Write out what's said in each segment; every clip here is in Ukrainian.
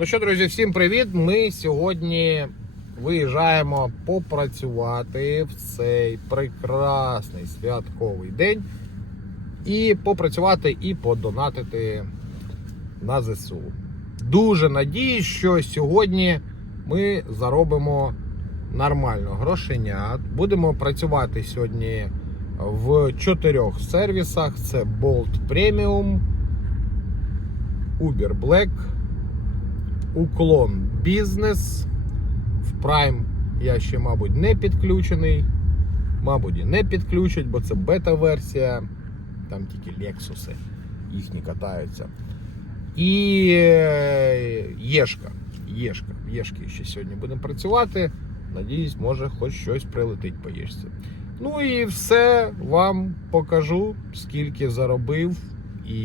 Ну що, друзі, всім привіт! Ми сьогодні виїжджаємо попрацювати в цей прекрасний святковий день. І попрацювати і подонатити на ЗСУ. Дуже надіюсь, що сьогодні ми заробимо нормально грошенят. Будемо працювати сьогодні в чотирьох сервісах: це Bolt Premium, Uber Black, Уклон Бізнес. В Prime я ще, мабуть, не підключений. Мабуть, і не підключать, бо це бета-версія. Там тільки Lexus їхні катаються. І е, Єшка. Єшка. Єшки ще сьогодні будемо працювати. Надіюсь, може хоч щось прилетить по Єшці. Ну і все вам покажу, скільки заробив і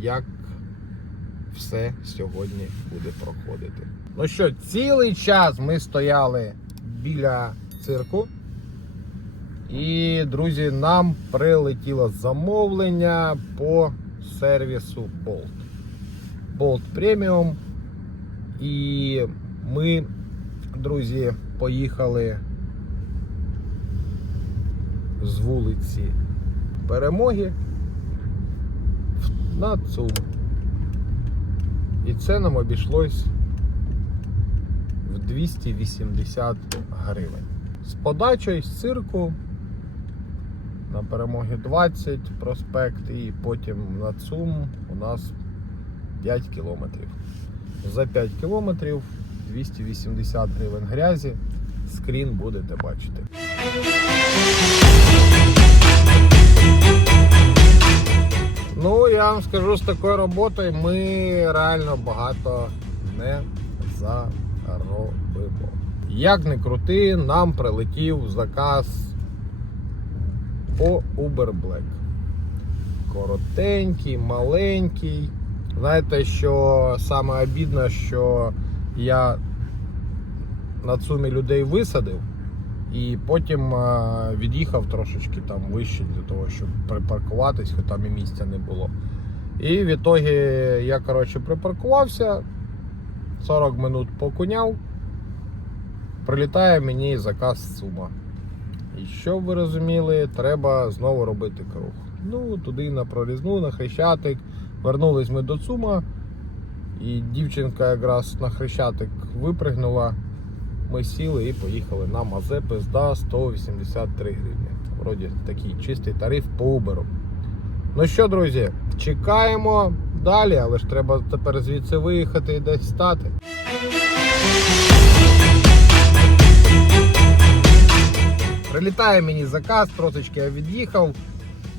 як все сьогодні буде проходити. Ну що, цілий час ми стояли біля цирку. І, друзі, нам прилетіло замовлення по сервісу Bolt. Bolt Premium. І ми, друзі, поїхали з вулиці Перемоги на ЦУМ. І це нам обійшлось в 280 гривень. З подачою з цирку на перемоги 20 проспект і потім на ЦУМ у нас 5 кілометрів. За 5 кілометрів 280 гривень грязі. Скрін будете бачити. Вам скажу, з такою роботою ми реально багато не заробимо. Як не крути, нам прилетів заказ по Uber Black. Коротенький, маленький. Знаєте, що саме обідно, що я на цумі людей висадив і потім е, від'їхав трошечки там вище для того, щоб припаркуватись, хоч там і місця не було. І в ітогі я коротше припаркувався, 40 минут покуняв, прилітає мені заказ з сума. І щоб ви розуміли, треба знову робити круг. Ну, туди на прорізну, на хрещатик. Вернулись ми до Цума, і дівчинка якраз на хрещатик випригнула. Ми сіли і поїхали на Мазепи за 183 гривні. Вроді такий чистий тариф по Uber. Ну що, друзі, чекаємо далі, але ж треба тепер звідси виїхати і десь стати. Прилітає мені заказ, трошечки я від'їхав.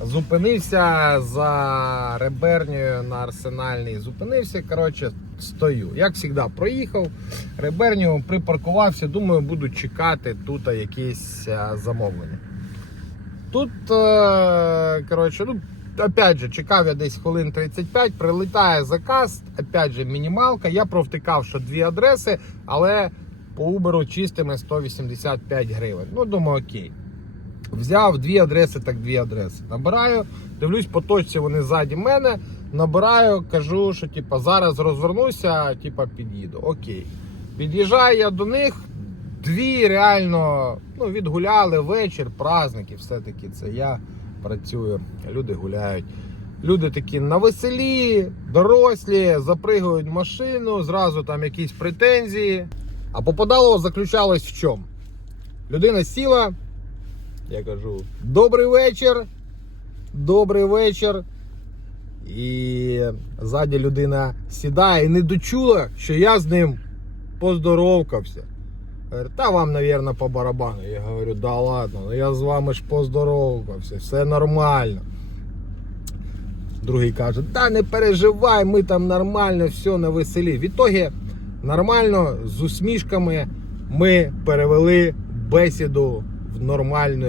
Зупинився за ребернею на арсенальній. Зупинився, коротше, стою. Як завжди, проїхав, реберню припаркувався, думаю, буду чекати тут якісь е, замовлення. Тут, е, коротше, ну, опять же, чекав я десь хвилин 35, прилітає заказ, опять же, мінімалка. Я провтикав, що дві адреси, але по Uber чистими 185 гривень. Ну, думаю, окей. Взяв дві адреси, так дві адреси. Набираю, дивлюсь по точці, вони ззаді мене. Набираю, кажу, що типа, зараз розвернуся, типа, під'їду. Окей. Під'їжджаю я до них. Дві реально ну, відгуляли вечір, праздники, все-таки це я працюю, люди гуляють. Люди такі на веселі, дорослі, запригують в машину, зразу там якісь претензії. А попадало заключалось в чому? Людина сіла, я кажу: добрий вечір. Добрий вечір. І ззаді людина сідає і не дочула, що я з ним поздоровкався. Та вам, мабуть, по барабану. Я говорю, да ладно, ну я з вами ж поздоровкався, все нормально. Другий каже, та не переживай, ми там нормально, все на веселі. В ітогі нормально з усмішками ми перевели бесіду в нормальну,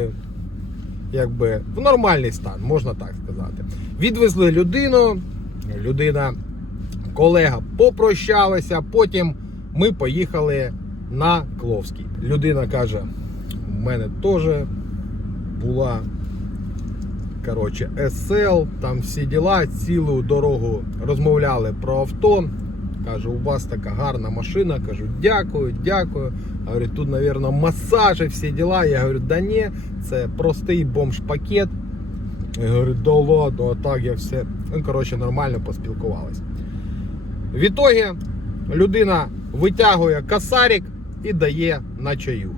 якби в нормальний стан, можна так сказати. Відвезли людину, людина, колега попрощалася, потім ми поїхали на Кловський. Людина каже: у мене теж була коротше, SL, там всі діла, цілу дорогу розмовляли про авто. Каже, у вас така гарна машина. Кажу, дякую, дякую. Говорю, тут, мабуть, масажі, всі діла. Я говорю, да ні, це простий бомж-пакет. Я говорю, да ладно, так я все. Ну, коротше, нормально поспілкувались. В ітогі людина витягує касарик і дає на чаю.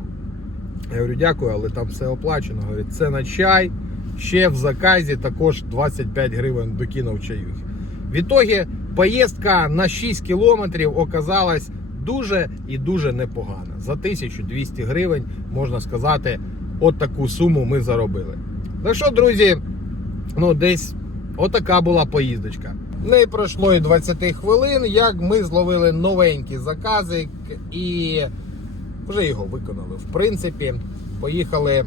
Я говорю, дякую, але там все оплачено. Говорить, це на чай. Ще в заказі також 25 гривень докинув чаюхи. В ітогі поїздка на 6 кілометрів оказалась дуже і дуже непогана. За 1200 гривень, можна сказати, от таку суму ми заробили. Так що, друзі, ну десь отака була поїздочка. Не пройшло і 20 хвилин, як ми зловили новенький заказик і вже його виконали. В принципі, поїхали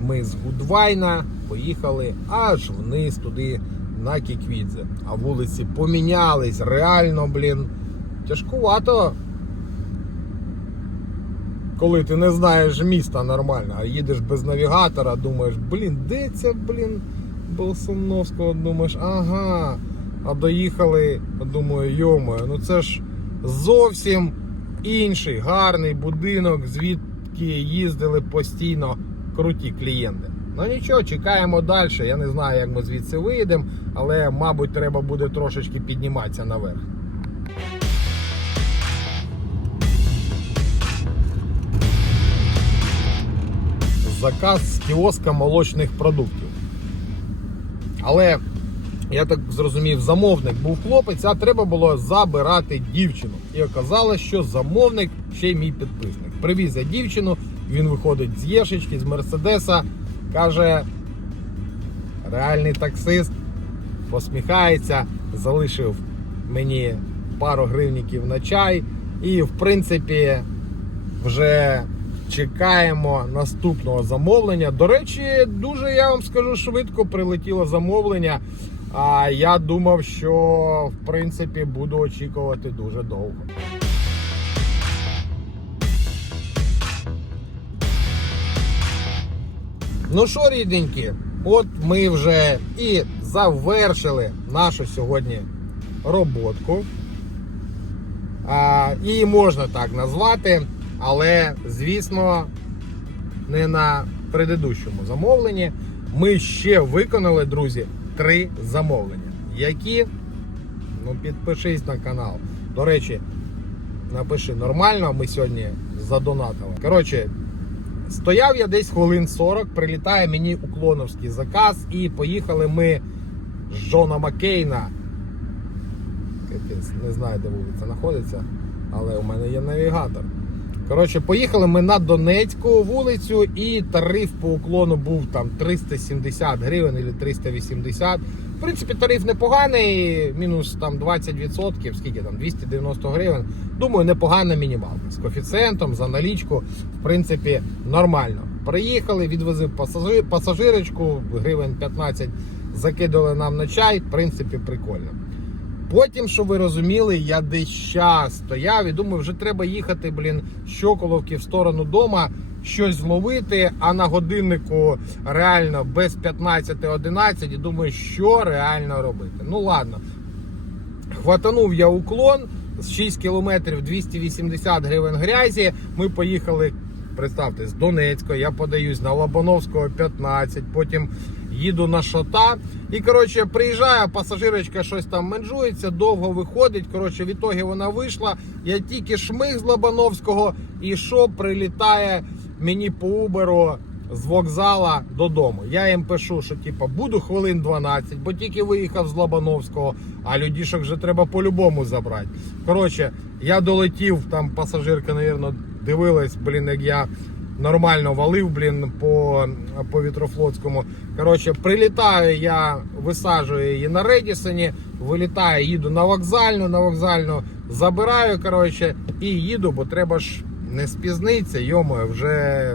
ми з Гудвайна, поїхали аж вниз туди на Кіквідзе. А вулиці помінялись, реально, блін. Тяжкувато. Коли ти не знаєш міста нормально, а їдеш без навігатора, думаєш, блін, де це, блін, Болсуновського, думаєш, ага. А доїхали, думаю, йомою, ну це ж зовсім інший гарний будинок, звідки їздили постійно круті клієнти. Ну нічого, чекаємо далі. Я не знаю, як ми звідси виїдемо, але, мабуть, треба буде трошечки підніматися наверх. Заказ з кіоска молочних продуктів. Але я так зрозумів, замовник був хлопець, а треба було забирати дівчину. І оказалось, що замовник ще й мій підписник. Привіз я дівчину, він виходить з Єшечки, з Мерседеса, каже, реальний таксист, посміхається, залишив мені пару гривніків на чай. І, в принципі, вже чекаємо наступного замовлення. До речі, дуже я вам скажу швидко прилетіло замовлення. А я думав, що в принципі буду очікувати дуже довго. Ну що, рідненькі, от ми вже і завершили нашу сьогодні роботку. А, її можна так назвати, але, звісно, не на предыдущому замовленні. Ми ще виконали, друзі, три замовлення. Які? Ну, підпишись на канал. До речі, напиши нормально, ми сьогодні задонатили. Коротше, стояв я десь хвилин 40, прилітає мені уклоновський заказ, і поїхали ми з Джона Маккейна. Не знаю, де вулиця знаходиться, але у мене є навігатор. Коротше, поїхали ми на Донецьку вулицю, і тариф по уклону був там 370 гривень або 380. В принципі, тариф непоганий, мінус там 20%, скільки там 290 гривень. Думаю, непогана мінімалка. З коефіцієнтом, за налічку, в принципі, нормально. Приїхали, пасажир, пасажирочку, гривень 15 закидали нам на чай, в принципі, прикольно. Потім, що ви розуміли, я десь час стояв і думаю, вже треба їхати, блін, Щоколовки в сторону дома, щось зловити, а на годиннику реально без 15-11 і думаю, що реально робити. Ну ладно. Хватанув я уклон з 6 кілометрів 280 гривень грязі. Ми поїхали, представте, з Донецького, я подаюсь на Лобановського 15, потім їду на шота. І коротше, приїжджає, пасажирочка щось там менжується, довго виходить. Коротше, в ітогі вона вийшла. Я тільки шмиг з Лобановського, і що прилітає мені по Уберу з вокзала додому. Я їм пишу, що типу, буду хвилин 12, бо тільки виїхав з Лобановського, а людішок вже треба по-любому забрати. Коротше, я долетів, там пасажирка, мабуть, дивилась, блін, як я нормально валив, блін, по, по Вітрофлотському. Коротше, прилітаю, я висаджую її на Редісоні, вилітаю, їду на вокзальну, на вокзальну забираю, коротше, і їду, бо треба ж не спізнитися, йомо, вже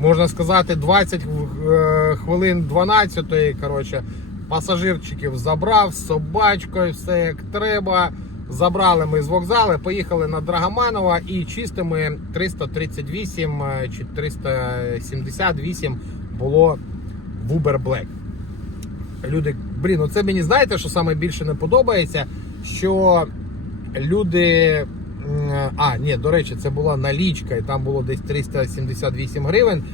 можна сказати, 20 е, хвилин 12 коротше, пасажирчиків забрав з собачкою, все як треба. Забрали ми з вокзалу, поїхали на Драгоманова і чистими 338 е, чи 378 було в Uber Black. Люди, блін, оце мені знаєте, що саме більше не подобається. що люди. А, ні, до речі, це була налічка, і там було десь 378 гривень.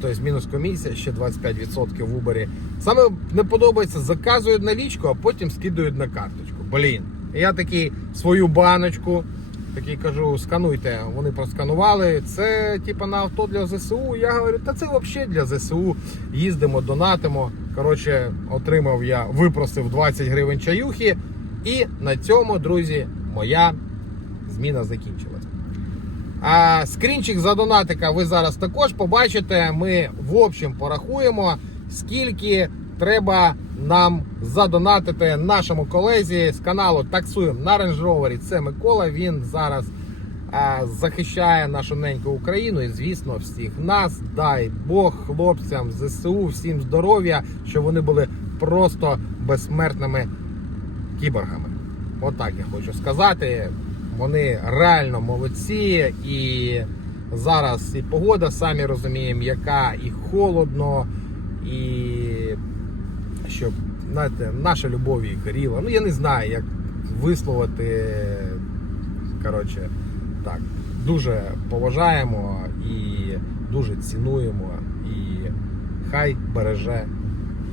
Тобто мінус комісія, ще 25% в Uber. Саме не подобається, заказують налічку, а потім скидують на карточку. Блін. Я такий свою баночку, такий кажу, скануйте. Вони просканували. Це типа на авто для ЗСУ. Я говорю, та це взагалі для ЗСУ. Їздимо, донатимо. Коротше, отримав я, випросив 20 гривень чаюхи. І на цьому, друзі, моя зміна закінчилась. А скрінчик за донатика ви зараз також побачите. Ми в общем порахуємо, скільки треба нам задонатити нашому колезі з каналу Таксуємо на Range Rover. Це Микола. Він зараз а, захищає нашу неньку Україну і, звісно, всіх нас. Дай Бог хлопцям ЗСУ, всім здоров'я, щоб вони були просто безсмертними кіборгами. Отак я хочу сказати. Вони реально молодці, і зараз і погода, самі розуміємо, яка і холодно, і щоб знаєте, наша любов їх горіла. Ну я не знаю, як висловити. Коротше, так, дуже поважаємо і дуже цінуємо. І хай береже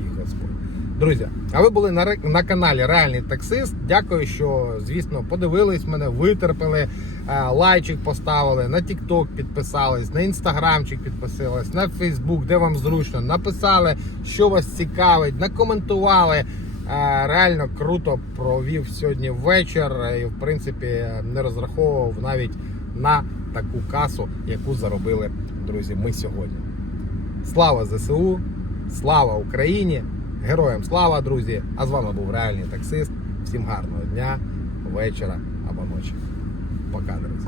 їх Господь. Друзі, а ви були на, на каналі Реальний таксист. Дякую, що, звісно, подивились мене, витерпели, е, лайчик поставили, на TikTok підписались, на інстаграмчик підписались, на Фейсбук, де вам зручно. Написали, що вас цікавить, накоментували. Е, Реально круто провів сьогодні вечір і, в принципі, не розраховував навіть на таку касу, яку заробили, друзі, ми сьогодні. Слава ЗСУ! Слава Україні! Героям слава, друзі! А з вами був реальний таксист. Всім гарного дня, вечора або ночі. Пока, друзі.